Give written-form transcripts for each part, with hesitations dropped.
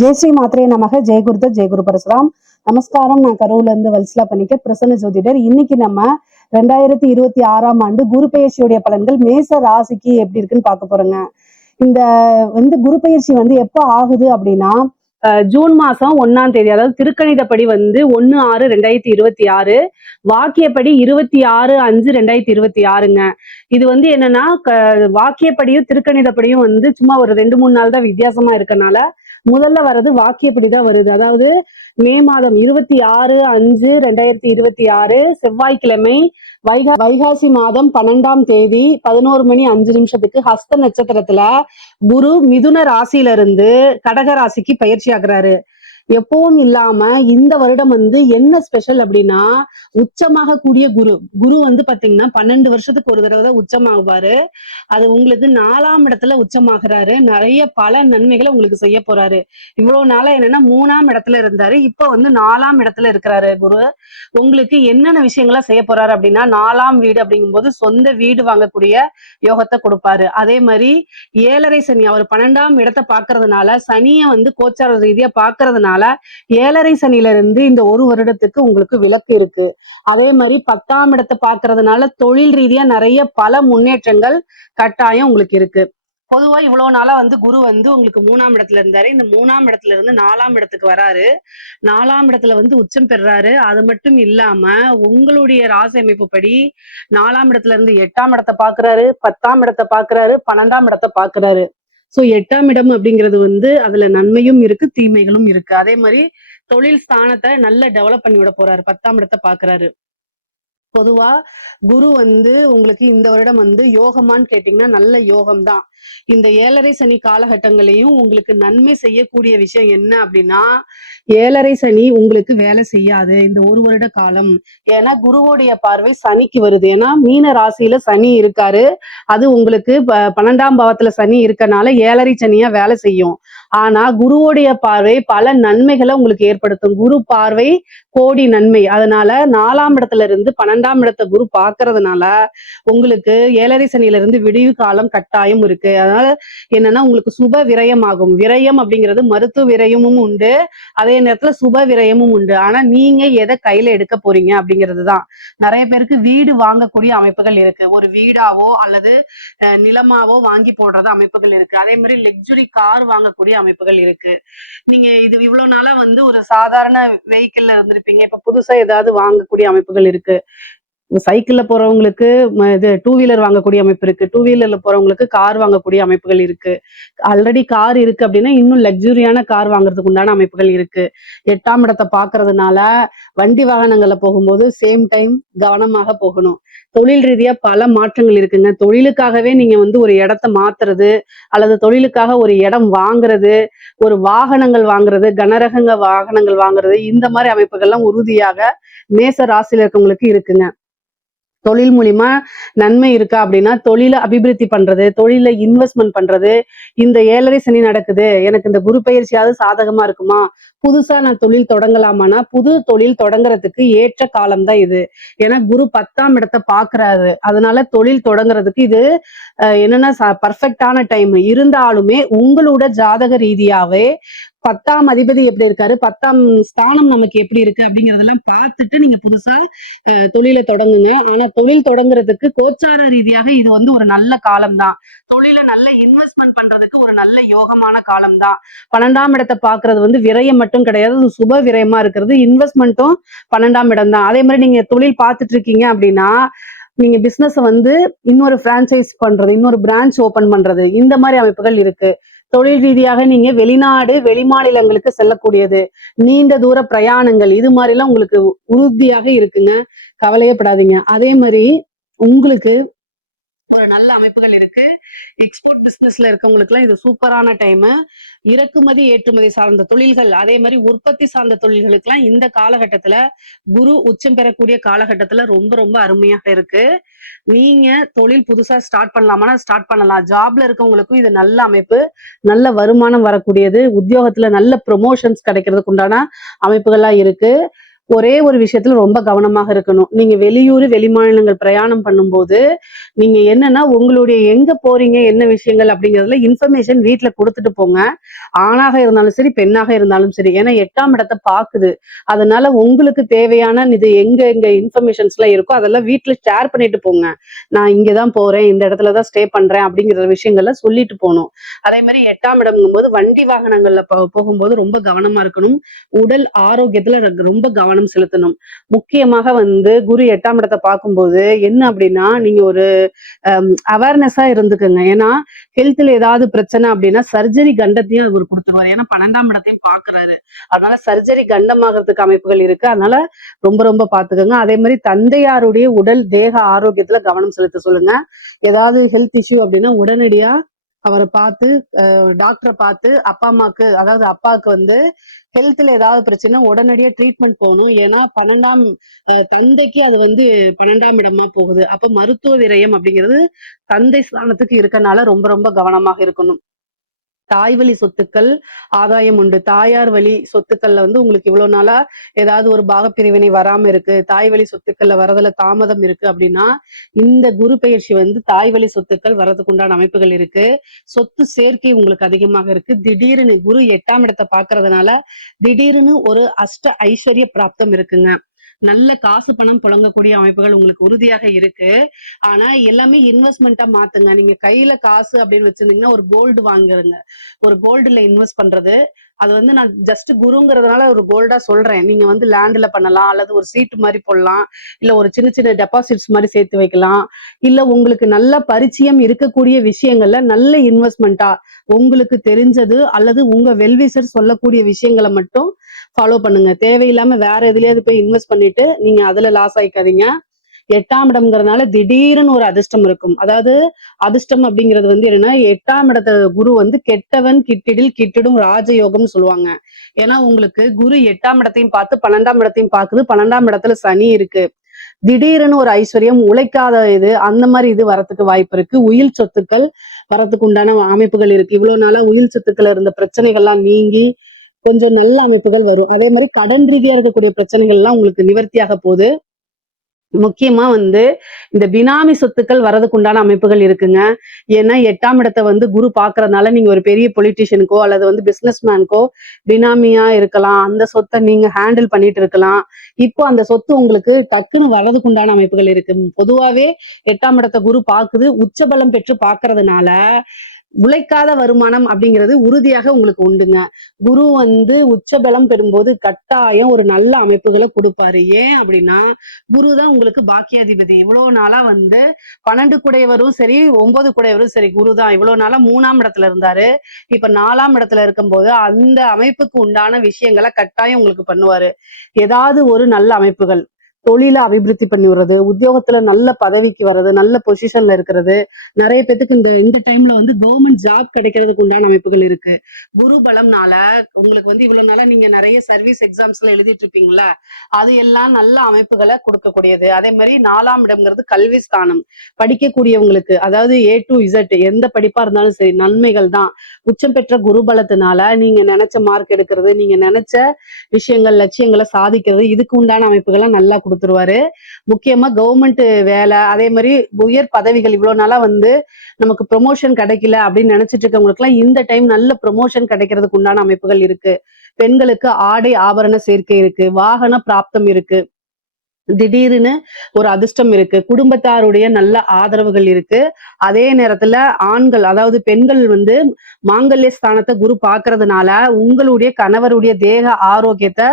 ஜெய் ஸ்ரீ மாத்ரே நமக. ஜெயகுருத ஜெயகுரு பரசுராம். நமஸ்காரம். நான் கரூர்ல இருந்து வல்சலா பண்ணிக்க பிரசன்ன ஜோதிடர். இன்னைக்கு நம்ம 2026ஆம் ஆண்டு குரு பெயர்ச்சியுடைய பலன்கள் மேச ராசிக்கு எப்படி இருக்குன்னு பார்க்க போறோங்க. இந்த குரு பெயர்ச்சி எப்ப ஆகுது அப்படின்னா ஜூன் மாசம் 1ஆம் தேதி, அதாவது திருக்கணிதப்படி 1/6/2026, வாக்கியப்படி 26/5/2026ங்க. இது என்னன்னா வாக்கியப்படியும் திருக்கணிதப்படியும் சும்மா ஒரு 2-3 நாள் தான் வித்தியாசமா இருக்கனால முதல்ல வர்றது வாக்கியப்படிதான் வருது. அதாவது மே மாதம் 26/5/2026 செவ்வாய்க்கிழமை, வைகாசி மாதம் 12ஆம் தேதி 11 மணி 5 நிமிஷத்துக்கு ஹஸ்த நட்சத்திரத்துல குரு மிதுன ராசியில இருந்து கடக ராசிக்கு பயிற்சி ஆகுறாரு. எப்பவும் இல்லாம இந்த வருடம் என்ன ஸ்பெஷல் அப்படின்னா, உச்சமாக கூடிய குரு பாத்தீங்கன்னா 12 வருஷத்துக்கு ஒரு தடவை தான் உச்சமாகுவாரு. அது உங்களுக்கு 4ஆம் இடத்துல உச்சமாகறாரு. நிறைய பல நன்மைகளை உங்களுக்கு செய்ய போறாரு. இவ்வளவு நாளா என்னன்னா 3ஆம் இடத்துல இருந்தாரு, இப்ப 4ஆம் இடத்துல இருக்கிறாரு குரு. உங்களுக்கு என்னென்ன விஷயங்களா செய்ய போறாரு அப்படின்னா, 4ஆம் வீடு அப்படிங்கும்போது சொந்த வீடு வாங்கக்கூடிய யோகத்தை கொடுப்பாரு. அதே மாதிரி 7.5 சனி, அவர் 12ஆம் இடத்தை பாக்குறதுனால, சனிய கோச்சார ரீதியா பாக்குறதுனால 7.5 சனியில இருந்து இந்த ஒரு வருடத்துக்கு உங்களுக்கு விலக்கு இருக்கு. அதே மாதிரி 10ஆம் இடத்தை பாக்குறதுனால தொழில் ரீதியா நிறைய பல முன்னேற்றங்கள் கட்டாயம் உங்களுக்கு இருக்கு. பொதுவா இவ்வளவு நாளா குரு உங்களுக்கு 3ஆம் இடத்துல இருந்தாரு. இந்த 3ஆம் இடத்துல இருந்து 4ஆம் இடத்துக்கு வராரு. 4ஆம் இடத்துல உச்சம் பெறாரு. அது மட்டும் இல்லாம உங்களுடைய ராசி அமைப்பு படி 4ஆம் இடத்துல இருந்து 8ஆம் இடத்தை பாக்குறாரு, 10ஆம் இடத்தை பாக்குறாரு, 12ஆம் இடத்தை பாக்குறாரு. சோ 8ஆம் இடம் அப்படிங்கிறது அதுல நன்மையும் இருக்கு, தீமைகளும் இருக்கு. அதே மாதிரி தொழில் ஸ்தானத்தை நல்லா டெவலப் பண்ணி விட போறாரு. 10ஆம் இடத்தை பாக்குறாரு. பொதுவா குரு உங்களுக்கு இந்த வருடம் யோகமான்னு கேட்டீங்கன்னா நல்ல யோகம் தான். இந்த 7.5 சனி காலகட்டங்களையும் உங்களுக்கு நன்மை செய்யக்கூடிய விஷயம் என்ன அப்படின்னா, 7.5 சனி உங்களுக்கு வேலை செய்யாது இந்த ஒரு வருட காலம். ஏன்னா குருவோடைய பார்வை சனிக்கு வருது. ஏன்னா மீன ராசியில சனி இருக்காரு. அது உங்களுக்கு 12ஆம் பாவத்துல சனி இருக்கனால 7.5 சனியா வேலை செய்யும். ஆனா குருவோடைய பார்வை பல நன்மைகளை உங்களுக்கு ஏற்படுத்தும். குரு பார்வை கோடி நன்மை. அதனால 4ஆம் இடத்துல இருந்து 12ஆம் இடத்தை குரு பாக்குறதுனால உங்களுக்கு 7.5 சனியில இருந்து விடிவு காலம் கட்டாயம் இருக்கு. அதனால என்னன்னா உங்களுக்கு சுப விரயம் ஆகும். விரயம் அப்படிங்கிறது மருத்துவ விரயமும் உண்டு, அதே நேரத்துல சுப விரயமும் உண்டு. ஆனா நீங்க எதை கையில எடுக்க போறீங்க அப்படிங்கிறதுதான். நிறைய பேருக்கு வீடு வாங்கக்கூடிய அமைப்புகள் இருக்கு. ஒரு வீடாவோ அல்லது நிலமாவோ வாங்கி போடுறது அமைப்புகள் இருக்கு. அதே மாதிரி லக்ஸுரி கார் வாங்கக்கூடிய அமைப்புகள் இருக்கு. நீங்க இவ்வளவு நாளா ஒரு சாதாரண வெஹிக்கிள்ல இருந்திருப்பீங்க, இப்ப புதுசா ஏதாவது வாங்கக்கூடிய அமைப்புகள் இருக்கு. சைக்கிள்ல போறவங்களுக்கு இது 2 வீலர் வாங்கக்கூடிய அமைப்பு இருக்கு. 2 வீலர்ல போறவங்களுக்கு கார் வாங்கக்கூடிய அமைப்புகள் இருக்கு. ஆல்ரெடி கார் இருக்கு அப்படின்னா இன்னும் லக்ஸுரியான கார் வாங்குறதுக்கு உண்டான அமைப்புகள் இருக்கு. 8ஆம் இடத்தை பாக்குறதுனால வண்டி வாகனங்கள்ல போகும்போது சேம் டைம் கவனமாக போகணும். தொழில் ரீதியா பல மாற்றங்கள் இருக்குங்க. தொழிலுக்காகவே நீங்க ஒரு இடத்த மாத்துறது அல்லது தொழிலுக்காக ஒரு இடம் வாங்குறது, ஒரு வாகனங்கள் வாங்குறது, கனரக வாகனங்கள் வாங்குறது, இந்த மாதிரி அமைப்புகள்லாம் உறுதியாக மேச ராசியில இருக்கவங்களுக்கு இருக்குங்க. தொழில் மூலியமா நன்மை இருக்கா அப்படின்னா, தொழிலை அபிவிருத்தி பண்றது, தொழில இன்வெஸ்ட்மெண்ட் பண்றது. இந்த 7.5 சனி நடக்குது, எனக்கு இந்த குரு பயிற்சியாவது சாதகமா இருக்குமா, புதுசா நான் தொழில் தொடங்கலாமானா புது தொழில் தொடங்குறதுக்கு ஏற்ற காலம் தான் இது. ஏன்னா குரு 10ஆம் இடத்தை பாக்குறாரு. அதனால தொழில் தொடங்குறதுக்கு இது என்னன்னா பர்ஃபெக்டான டைம். இருந்தாலுமே உங்களோட ஜாதக ரீதியாவே 10ஆம் அதிபதி எப்படி இருக்காரு, 10ஆம் ஸ்தானம் நமக்கு எப்படி இருக்கு அப்படிங்கறதெல்லாம் பார்த்துட்டு நீங்க புதுசா தொழிலை தொடங்குங்க. ஆனா தொழில் தொடங்குறதுக்கு கோச்சார ரீதியாக இது ஒரு நல்ல காலம் தான். தொழில நல்ல இன்வெஸ்ட்மெண்ட் பண்றதுக்கு ஒரு நல்ல யோகமான காலம் தான். 12ஆம் இடத்தை பாக்குறது விரயம் மட்டும் கிடையாது, சுப விரயமா இருக்கிறது. இன்வெஸ்ட்மெண்ட்டும் 12ஆம் இடம் தான். அதே மாதிரி நீங்க தொழில் பார்த்துட்டு இருக்கீங்க அப்படின்னா, நீங்க பிசினஸ் இன்னொரு பிரான்சைஸ் பண்றது, இன்னொரு பிரான்ச் ஓபன் பண்றது, இந்த மாதிரி அமைப்புகள் இருக்கு. தொழில் ரீதியாக நீங்க வெளிநாடு வெளிமாநிலங்களுக்கு செல்லக்கூடியது, நீண்ட தூர பிரயாணங்கள், இது மாதிரி எல்லாம் உங்களுக்கு உறுதியாக இருக்குங்க. கவலையப்படாதீங்க. அதே மாதிரி உங்களுக்கு ஒரு நல்ல அமைப்புகள் இருக்கு. எக்ஸ்போர்ட் பிசினஸ்ல இருக்கவங்களுக்கு எல்லாம் இது சூப்பரான டைம். இறக்குமதி ஏற்றுமதி சார்ந்த தொழில்கள், அதே மாதிரி உற்பத்தி சார்ந்த தொழில்களுக்கு எல்லாம் இந்த காலகட்டத்துல குரு உச்சம் பெறக்கூடிய காலகட்டத்துல ரொம்ப ரொம்ப அருமையாக இருக்கு. நீங்க தொழில் புதுசா ஸ்டார்ட் பண்ணலாமா, ஸ்டார்ட் பண்ணலாம். ஜாப்ல இருக்கவங்களுக்கும் இது நல்ல அமைப்பு, நல்ல வருமானம் வரக்கூடியது, உத்தியோகத்துல நல்ல ப்ரொமோஷன்ஸ் கிடைக்கிறதுக்கு உண்டான அமைப்புகள்லாம் இருக்கு. ஒரே ஒரு விஷயத்துல ரொம்ப கவனமாக இருக்கணும். நீங்க வெளியூர், வெளிமாநிலங்கள் பிரயாணம் பண்ணும்போது, நீங்க என்னன்னா உங்களுடைய எங்க போறீங்க, என்ன விஷயங்கள் அப்படிங்கிறதுல இன்ஃபர்மேஷன் வீட்ல குடுத்துட்டு போங்க. ஆணாக இருந்தாலும் சரி, பெண்ணாக இருந்தாலும் சரி. ஏன்னா 8ஆம் இடத்த பாக்குது. அதனால உங்களுக்கு தேவையான இது எங்க எங்க இன்ஃபர்மேஷன்ஸ்லாம் இருக்கோ அதெல்லாம் வீட்ல ஷேர் பண்ணிட்டு போங்க. நான் இங்க தான் போறேன், இந்த இடத்துல தான் ஸ்டே பண்றேன் அப்படிங்கிற விஷயங்கள சொல்லிட்டு போணும். அதே மாரி 8ஆம் இடம்ங்கும்போது வண்டி வாகனங்கள்ல போகும்போது ரொம்ப கவனமா இருக்கணும். உடல் ஆரோக்கியத்துல ரொம்ப கவனம் செலுத்தணும். முக்கியமாக வந்து குரு 8ஆம் இடத்த பார்க்கும்போது என்ன அப்படின்னா, நீங்க ஒரு அவேர்னஸா இருந்துக்குங்க. ஏன்னா ஹெல்த்ல ஏதாவது பிரச்சனை அப்படின்னா சர்ஜரி கண்டத்தையும் அவர் குடுத்துருவாரு. ஏன்னா 12ஆம் இடத்தையும் பார்க்கிறாரு. அதனால சர்ஜரி கண்டமாகறதுக்கு அமைப்புகள் இருக்கு. அதனால ரொம்ப ரொம்ப பார்த்துக்கங்க. அதே மாரி தந்தையாருடைய உடல், தேக ஆரோக்கியத்துல கவனம் செலுத்த சொல்லுங்க. ஏதாவது ஹெல்த் இஷ்யூ அப்படின்னா உடனடியா அவர பார்த்து டாக்டர பார்த்து அப்பா, அம்மாக்கு அதாவது அப்பாவுக்கு வந்து ஹெல்த்ல ஏதாவது பிரச்சனை உடனடியா ட்ரீட்மெண்ட் போகணும். ஏன்னா 12ஆம் தந்தைக்கு அது வந்து 12ஆம் இடமா போகுது. அப்ப மருத்துவ விரயம் அப்படிங்கிறது தந்தை ஸ்தானத்துக்கு இருக்கனால ரொம்ப ரொம்ப கவனமாக இருக்கணும். தாய் வழி சொத்துக்கள் ஆதாயம் உண்டு. தாயார் வழி சொத்துக்கள்ல வந்து உங்களுக்கு இவ்வளவு நாளா ஏதாவது ஒரு பாகப்பிரிவினை வராம இருக்கு, தாய் வழி சொத்துக்கள்ல வரதுல தாமதம் இருக்கு அப்படின்னா இந்த குரு பெயர்ச்சி வந்து தாய் வழி சொத்துக்கள் வர்றதுக்கு உண்டான அமைப்புகள் இருக்கு. சொத்து சேர்க்கை உங்களுக்கு அதிகமாக இருக்கு. திடீர்னு குரு 8ஆம் இடத்தை பாக்குறதுனால திடீர்னு ஒரு அஷ்ட ஐஸ்வர்ய பிராப்தம் இருக்குங்க. நல்ல காசு பணம் புழங்கக்கூடிய அமைப்புகள் உங்களுக்கு உறுதியாக இருக்கு. ஆனா எல்லாமே இன்வெஸ்ட்மெண்ட்டா மாத்துங்க. நீங்க கையில காசு அப்படின்னு வச்சிருந்தீங்கன்னா ஒரு கோல்டு வாங்குறங்க. ஒரு கோல்டுல இன்வெஸ்ட் பண்றது. அது வந்து நான் ஜஸ்ட் குருங்கிறதுனால ஒரு கோல்டா சொல்றேன். நீங்க வந்து லேண்ட்ல பண்ணலாம், அல்லது ஒரு சீட்டு மாதிரி போடலாம், இல்ல ஒரு சின்ன சின்ன டெபாசிட்ஸ் மாதிரி சேர்த்து வைக்கலாம், இல்ல உங்களுக்கு நல்ல பரிச்சயம் இருக்கக்கூடிய விஷயங்கள்ல நல்ல இன்வெஸ்ட்மெண்ட்டா உங்களுக்கு தெரிஞ்சது அல்லது உங்க வெல்விஷர் சொல்லக்கூடிய விஷயங்களை மட்டும் ஃபாலோ பண்ணுங்க. தேவையில்லாம வேற எதுலயாவது போய் இன்வெஸ்ட் பண்ணிட்டு நீங்க அதுல லாஸ் ஆயிக்காதீங்க. 8ஆம் இடம்ங்கிறதுனால திடீர்னு ஒரு அதிர்ஷ்டம் இருக்கும். அதாவது அதிர்ஷ்டம் அப்படிங்கிறது வந்து என்னன்னா 8ஆம் இடத்த குரு வந்து கெட்டவன் கிட்டிடில் கிட்டிடும் ராஜயோகம்னு சொல்லுவாங்க. ஏன்னா உங்களுக்கு குரு 8ஆம் இடத்தையும் பார்த்து 12ஆம் இடத்தையும் பார்க்குது. 12ஆம் இடத்துல சனி இருக்கு. திடீர்னு ஒரு ஐஸ்வர்யம், உழைக்காத இது அந்த மாதிரி இது வரத்துக்கு வாய்ப்பு இருக்கு. உயில் சொத்துக்கள் வரத்துக்கு உண்டான அமைப்புகள் இருக்கு. இவ்வளவு நாளா உயில் சொத்துக்கள் இருந்த பிரச்சனைகள்லாம் நீங்கி கொஞ்சம் நல்ல அமைப்புகள் வரும். அதே மாதிரி கடன் ரீதியா இருக்கக்கூடிய பிரச்சனைகள் எல்லாம் உங்களுக்கு நிவர்த்தியாக போகுது. முக்கியமா வந்து இந்த பினாமி சொத்துக்கள் வரதுக்கு உண்டான அமைப்புகள் இருக்குங்க. ஏன்னா 8ஆம் இடத்தை வந்து குரு பாக்குறதுனால நீங்க ஒரு பெரிய பொலிட்டீஷியனுக்கோ அல்லது வந்து பிசினஸ் மேனுக்கோ பினாமியா இருக்கலாம். அந்த சொத்தை நீங்க ஹேண்டில் பண்ணிட்டு இருக்கலாம். இப்போ அந்த சொத்து உங்களுக்கு டக்குன்னு வர்றதுக்கு உண்டான அமைப்புகள் இருக்கு. பொதுவாவே 8ஆம் இடத்தை குரு பாக்குது. உச்சபலம் பெற்று பாக்குறதுனால உழைக்காத வருமானம் அப்படிங்கிறது உறுதியாக உங்களுக்கு உண்டுங்க. குரு வந்து உச்சபலம் பெறும்போது கட்டாயம் ஒரு நல்ல அமைப்புகளை கொடுப்பாரு. ஏன் அப்படின்னா குருதான் உங்களுக்கு பாக்கியாதிபதி. இவ்வளவு நாளா வந்து 12 குடையவரும் சரி, 9 குடையவரும் சரி, குருதான் இவ்வளவு நாளா 3ஆம் இடத்துல இருந்தாரு. இப்ப 4ஆம் இடத்துல இருக்கும்போது அந்த அமைப்புக்கு உண்டான விஷயங்களை கட்டாயம் உங்களுக்கு பண்ணுவாரு. ஏதாவது ஒரு நல்ல அமைப்புகள் தொழில அபிவிருத்தி பண்ணி விடுறது, உத்தியோகத்துல நல்ல பதவிக்கு வர்றது, நல்ல பொசிஷன்ல இருக்கிறது. நிறைய பேத்துக்கு இந்த இந்த டைம்ல வந்து கவர்மெண்ட் ஜாப் கிடைக்கிறதுக்கு உண்டான அமைப்புகள் இருக்கு. குரு பலம்னால உங்களுக்கு வந்து இவ்வளவு நாளா நீங்க நிறைய சர்வீஸ் எக்ஸாம்ஸ்ல எழுதிட்டு இருப்பீங்களா, அது எல்லாம் நல்ல அமைப்புகளை கொடுக்கக்கூடியது. அதே மாதிரி 4ஆம் இடம்ங்கிறது கல்வி ஸ்தானம். படிக்கக்கூடியவங்களுக்கு அதாவது A to Z எந்த படிப்பா இருந்தாலும் சரி நன்மைகள் தான். உச்சம் பெற்ற குரு பலத்தினால நீங்க நினைச்ச மார்க் எடுக்கிறது, நீங்க நினைச்ச விஷயங்கள் லட்சியங்களை சாதிக்கிறது, இதுக்கு உண்டான அமைப்புகளை நல்லா கொடுத்துருவாரு. முக்கியமா கவர்மெண்ட் வேலை, அதே மாதிரி உயர் பதவிகள் இவ்வளவு நாளா வந்து நமக்கு ப்ரொமோஷன் கிடைக்கல அப்படின்னு நினைச்சிட்டு இருக்கவங்களுக்கு எல்லாம் இந்த டைம் நல்ல ப்ரொமோஷன் கிடைக்கிறதுக்கு உண்டான அமைப்புகள் இருக்கு. பெண்களுக்கு ஆடை ஆபரண சேர்க்கை இருக்கு. வாகன பிராப்தம் இருக்கு. திடீர்னு ஒரு அதிர்ஷ்டம் இருக்கு. குடும்பத்தாருடைய நல்ல ஆதரவுகள் இருக்கு. அதே நேரத்துல ஆண்கள் அதாவது பெண்கள் வந்து மாங்கல்ய ஸ்தானத்தை குரு பாக்குறதுனால உங்களுடைய கணவருடைய தேக ஆரோக்கியத்தை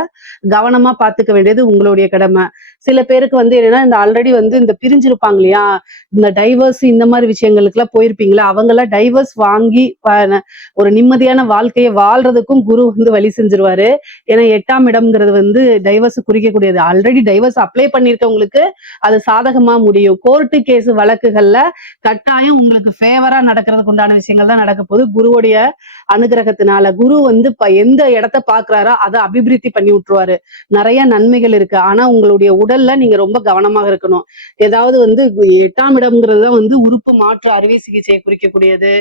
கவனமா பாத்துக்க வேண்டியது உங்களுடைய கடமை. சில பேருக்கு வந்து என்னன்னா இந்த ஆல்ரெடி வந்து இந்த பிரிஞ்சிருப்பாங்க இல்லையா, இந்த டைவர்ஸ் இந்த மாதிரி விஷயங்களுக்கு எல்லாம் போயிருப்பீங்களா, அவங்க எல்லாம் டைவர்ஸ் வாங்கி ஒரு நிம்மதியான வாழ்க்கையை வாழ்றதுக்கும் குரு வந்து வழி செஞ்சிருவாரு. ஏன்னா 8ஆம் இடம்ங்கிறது வந்து டைவர்ஸ் குறிக்கக்கூடியது. ஆல்ரெடி டைவர்ஸ் அப்ளை பண்ணிருக்கவங்களுக்கு அது சாதகமா முடியும். கோர்ட்டு கேஸ் வழக்குகள்ல கட்டாயம் உங்களுக்கு ஃபேவரா நடக்கிறதுக்கு உண்டான விஷயங்கள் தான் நடக்க போகுது. குருவுடைய அனுகிரகத்தினால குரு வந்து எந்த இடத்த பாக்குறாரோ அதை அபிவிருத்தி பண்ணி விட்டுருவாரு. நிறைய நன்மைகள் இருக்கு. ஆனா உங்களுடைய உடல்ல நீங்க ரொம்ப கவனமாக இருக்கணும். ஏதாவது வந்து 8ஆம் இடம்ங்கிறது தான் வந்து உறுப்பு மாற்று அறுவை சிகிச்சையை குறிக்கக்கூடியது.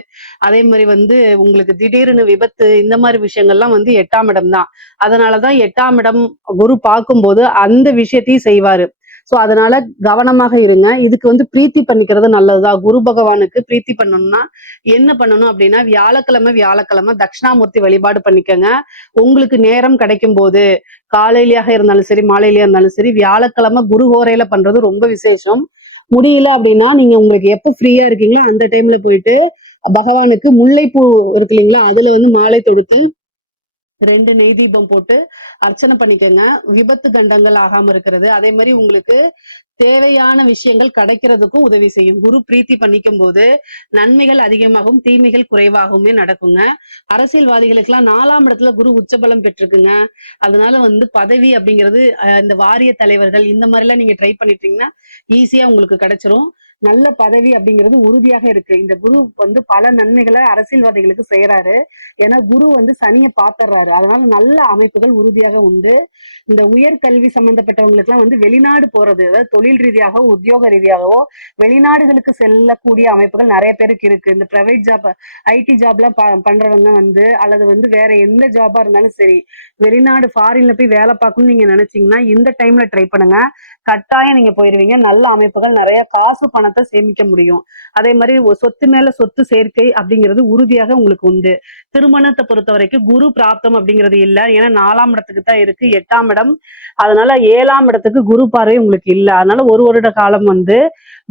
அதே மாதிரி வந்து உங்களுக்கு திடீர்னு விபத்து இந்த மாதிரி விஷயங்கள்லாம் வந்து 8ஆம் இடம் தான். அதனாலதான் 8ஆம் இடம் குரு பார்க்கும்போது அந்த விஷயத்தையும் செய்வாரு. சோ அதனால கவனமாக இருங்க. இதுக்கு வந்து பிரீத்தி பண்ணிக்கிறது நல்லதுதான். குரு பகவானுக்கு பிரீத்தி பண்ணணும்னா என்ன பண்ணணும் அப்படின்னா, வியாழக்கிழமை தட்சிணாமூர்த்தி வழிபாடு பண்ணிக்கங்க. உங்களுக்கு நேரம் கிடைக்கும் போது காலையிலயாக இருந்தாலும் சரி, மாலையிலயா இருந்தாலும் சரி, வியாழக்கிழமை குரு ஹோரையில பண்றது ரொம்ப விசேஷம். முடியல அப்படின்னா நீங்க உங்களுக்கு எப்ப ஃப்ரீயா இருக்கீங்களோ அந்த டைம்ல போயிட்டு பகவானுக்கு முல்லைப்பூ இருக்கு இல்லைங்களா, அதுல வந்து மாலை தொடுத்து 2 நெய் தீபம் போட்டு அர்ச்சனை பண்ணிக்கங்க. விபத்து கண்டங்கள் ஆகாம இருக்கிறது. அதே மாதிரி உங்களுக்கு தேவையான விஷயங்கள் கிடைக்கிறதுக்கும் உதவி செய்யும். குரு பிரீத்தி பண்ணிக்கும் போது நன்மைகள் அதிகமாகவும் தீமைகள் குறைவாகவுமே நடக்குங்க. அரசியல்வாதிகளுக்கு எல்லாம் 4ஆம் இடத்துல குரு உச்சபலம் பெற்றிருக்குங்க. அதனால வந்து பதவி அப்படிங்கிறது இந்த வாரிய தலைவர்கள் இந்த மாதிரி எல்லாம் நீங்க ட்ரை பண்ணிட்டீங்கன்னா ஈஸியா உங்களுக்கு கிடைச்சிரும். நல்ல பதவி அப்படிங்கிறது உறுதியாக இருக்கு. இந்த குரு வந்து பல நன்மைகளை அரசியல்வாதிகளுக்கு செய்யறாரு. ஏன்னா குரு வந்து சனியை பாத்துறாரு. அதனால நல்ல அமைப்புகள் உறுதியாக உண்டு. இந்த உயர்கல்வி சம்பந்தப்பட்டவங்களுக்கு எல்லாம் வந்து வெளிநாடு போறது, அதாவது தொழில் ரீதியாகவோ உத்தியோக ரீதியாகவோ வெளிநாடுகளுக்கு செல்லக்கூடிய அமைப்புகள் நிறைய பேருக்கு இருக்கு. இந்த பிரைவேட் ஜாப் ஐடி ஜாப்லாம் பண்றவங்க வந்து அல்லது வந்து வேற எந்த ஜாபா இருந்தாலும் சரி, வெளிநாடு ஃபாரின்ல போய் வேலை பார்க்கணும்னு நீங்க நினைச்சீங்கன்னா இந்த டைம்ல ட்ரை பண்ணுங்க. கட்டாயம் நீங்க போயிருவீங்க. நல்ல அமைப்புகள், நிறைய காசு பணத்தை சேமிக்க முடியும். அதே மாதிரி சொத்து மேல சொத்து சேர்க்கை அப்படிங்கிறது உறுதியாக உங்களுக்கு உண்டு. திருமணத்தை பொறுத்த வரைக்கும் குரு பிராப்தம் அப்படிங்கிறது இல்ல. ஏன்னா 4ஆம் இடத்துக்கு தான் இருக்கு, 8ஆம் இடம். அதனால 7ஆம் இடத்துக்கு குரு பார்வை உங்களுக்கு இல்ல. அதனால 1 வருட காலம் வந்து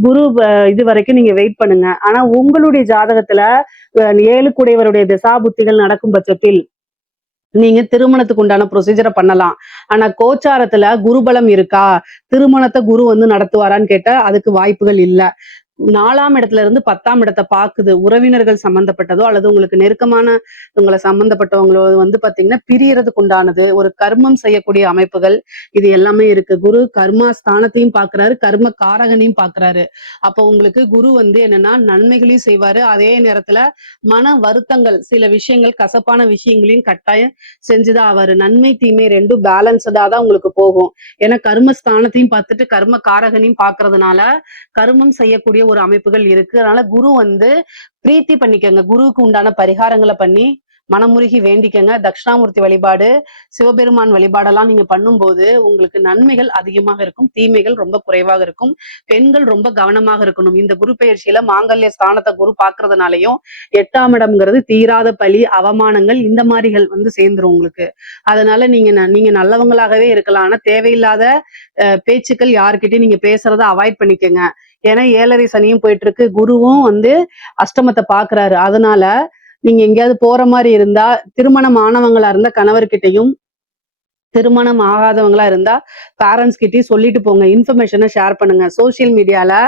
குரு இது வரைக்கும் நீங்க வெயிட் பண்ணுங்க. ஆனா உங்களுடைய ஜாதகத்துல 7 கூடையவருடைய திசா புத்திகள் நடக்கும் பட்சத்தில் நீங்க திருமணத்துக்கு உண்டான ப்ரொசீஜரை பண்ணலாம். ஆனா கோச்சாரத்துல குருபலம் இருக்கா, திருமணத்தை குரு வந்து நடத்துவாரான்னு கேட்டா அதுக்கு வாய்ப்புகள் இல்ல. 4ஆம் இடத்துல இருந்து 10ஆம் இடத்தை பாக்குது. உறவினர்கள் சம்பந்தப்பட்டதோ அல்லது உங்களுக்கு நெருக்கமான உங்களை சம்பந்தப்பட்டவங்களோ வந்து பாத்தீங்கன்னா பிரியறதுக்கு உண்டானது, ஒரு கர்மம் செய்யக்கூடிய அமைப்புகள் இது எல்லாமே இருக்கு. குரு கர்மா ஸ்தானத்தையும் பாக்குறாரு, கர்ம காரகனையும் பாக்குறாரு. அப்போ உங்களுக்கு குரு வந்து என்னன்னா நன்மைகளையும் செய்வாரு, அதே நேரத்துல மன வருத்தங்கள், சில விஷயங்கள் கசப்பான விஷயங்களையும் கட்டாயம் செஞ்சுதான் ஆவாரு. நன்மை தீமை ரெண்டும் பேலன்ஸ்டா தான் உங்களுக்கு போகும். ஏன்னா கர்ம ஸ்தானத்தையும் பார்த்துட்டு கர்ம காரகனையும் பாக்குறதுனால கருமம் செய்யக்கூடிய ஒரு அமைப்புகள் இருக்கு. அதனால குரு வந்து பிரீத்தி பண்ணிக்கங்க. குருவுக்கு உண்டான பரிகாரங்களை பண்ணி மனமுருகி வேண்டிக்கங்க. தட்சிணாமூர்த்தி வழிபாடு, சிவபெருமான் வழிபாடெல்லாம் நீங்க பண்ணும்போது உங்களுக்கு நன்மைகள் அதிகமாக இருக்கும், தீமைகள் ரொம்ப குறைவாக இருக்கும். பெண்கள் ரொம்ப கவனமாக இருக்கணும். இந்த குரு பயிற்சியில மாங்கல்ய ஸ்தானத்தை குரு பாக்குறதுனாலையும் 8ஆம் இடம்ங்கிறது தீராத பழி, அவமானங்கள் இந்த மாதிரிகள் வந்து சேர்ந்துரும் உங்களுக்கு. அதனால நீங்க நல்லவங்களாகவே இருக்கலாம். ஆனா தேவையில்லாத பேச்சுக்கள் யாருக்கிட்டையும் நீங்க பேசுறத அவாய்ட் பண்ணிக்கங்க. ஏன்னா 7.5 சனியும் போயிட்டு இருக்கு, குருவும் வந்து அஷ்டமத்தை பாக்குறாரு. அதனால நீங்க எங்கேயாவது போற மாதிரி இருந்தா, திருமணம் ஆனவங்களா இருந்தா கணவர்கிட்டையும், திருமணம் ஆகாதவங்களா இருந்தா பேரண்ட்ஸ் கிட்டயும் சொல்லிட்டு போங்க. இன்ஃபர்மேஷனை ஷேர் பண்ணுங்க. சோசியல் மீடியால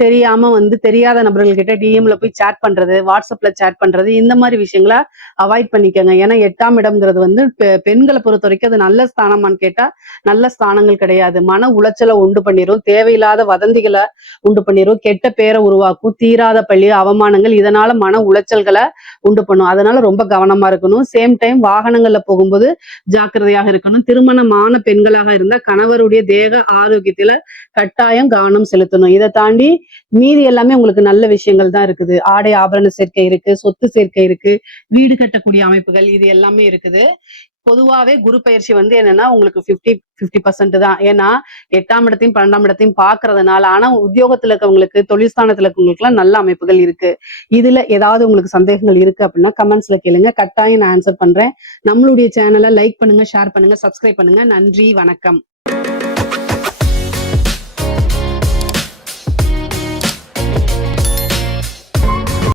தெரியாம வந்து தெரியாத நபர்கள் கிட்ட டிஎம்ல போய் சேட் பண்றது, வாட்ஸ்அப்ல சேட் பண்றது இந்த மாதிரி விஷயங்களை அவாய்ட் பண்ணிக்கங்க. ஏன்னா 8ஆம் இடம்ங்கிறது வந்து பெண்களை பொறுத்த வரைக்கும் அது நல்ல ஸ்தானமான்னு கேட்டா நல்ல ஸ்தானங்கள் கிடையாது. மன உளைச்சலை உண்டு பண்ணிரும், தேவையில்லாத வதந்திகளை உண்டு பண்ணிரும், கெட்ட பேரை உருவாக்கும், தீராத பழி, அவமானங்கள் இதனால மன உளைச்சல்களை உண்டு பண்ணும். அதனால ரொம்ப கவனமா இருக்கணும். சேம் டைம் வாகனங்கள்ல போகும்போது ஜாக்கிரதையாக இருக்கணும். திருமணமான பெண்களாக இருந்தா கணவருடைய தேக ஆரோக்கியத்துல கட்டாயம் கவனம் செலுத்தணும். இதை தாண்டி மீதி எல்லாமே உங்களுக்கு நல்ல விஷயங்கள் தான் இருக்குது. ஆடை ஆபரண சேர்க்கை இருக்கு, சொத்து சேர்க்கை இருக்கு, வீடு கட்டக்கூடிய அமைப்புகள் இது எல்லாமே இருக்குது. பொதுவாவே குரு பயிற்சி வந்து என்னன்னா உங்களுக்கு 50% தான். ஏன்னா 8ஆம் இடத்தையும் 12ஆம் இடத்தையும் பாக்குறதுனால. ஆனா உத்தியோகத்துல இருக்கவங்களுக்கு, தொழில் ஸ்தானத்துல இருக்கவங்களுக்கு எல்லாம் நல்ல அமைப்புகள் இருக்கு. இதுல ஏதாவது உங்களுக்கு சந்தேகங்கள் இருக்கு அப்படின்னா கமெண்ட்ஸ்ல கேளுங்க, கட்டாயம் நான் ஆன்சர் பண்றேன். நம்மளுடைய சேனலை லைக் பண்ணுங்க, ஷேர் பண்ணுங்க, சப்ஸ்கிரைப் பண்ணுங்க. நன்றி, வணக்கம்.